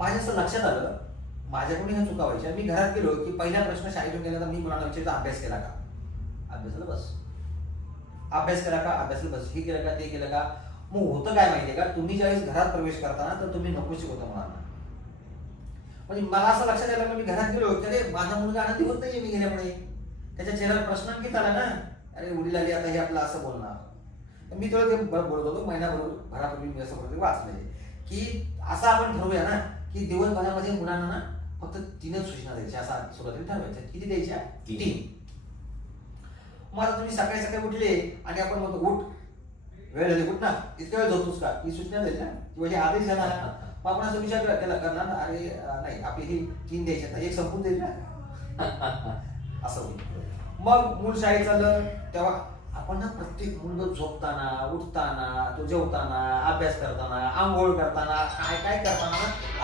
माझ्या असं लक्षात आलं, माझ्याकडून ह्या चुका व्हायच्या. मी घरात गेलो की पहिला प्रश्न शाळेतून गेल्यानंतर मी मुलांना विचारायचो, अभ्यास केला का? अभ्यासाला बस. अभ्यास केला का? अभ्यासाला बस. हे केलं का? ते केलं का? मग होतं काय माहितीये का, तुम्ही ज्यावेळेस घरात प्रवेश करताना तर तुम्ही नको शिकवता मुलांना. म्हणजे मला असं लक्षात आलं की मी घरात गेलो की अरे माझा मुलगा आनंदी होत नाहीये मी गेल्यामुळे. त्याच्या चेहऱ्यावर प्रश्नांकित आला ना, अरे वडील आली आता हे आपलं असं बोलणार. तर मी तुला ते बोलत होतो महिनाभर घरापूर्वी मी असं बोलतो वाचलंय की असं आपण ठरवूया ना की दिवसभरामध्ये मुलांना ना फक्त 3च सूचना द्यायच्या, असा सुरुवातीला ठरवायच्या. किती द्यायच्या? 3. मग आता तुम्ही सकाळी सकाळी उठले आणि आपण म्हणतो उठ, वेळ झाली उठ ना, इतक्या वेळ झोपतोस का? ही सूचना द्यायची ना किंवा हे आदेश देणार ना. मग आपण असं विचार केला करणार ना, अरे नाही आपली ही 3 द्यायच्या, एक संपून देईल ना. असं होईल. मग मूल शाळेत चाललं तेव्हा आपण ना प्रत्येक मुलगा झोपताना, उठताना, तो जेवताना, अभ्यास करताना, आंघोळ करताना, काय काय करताना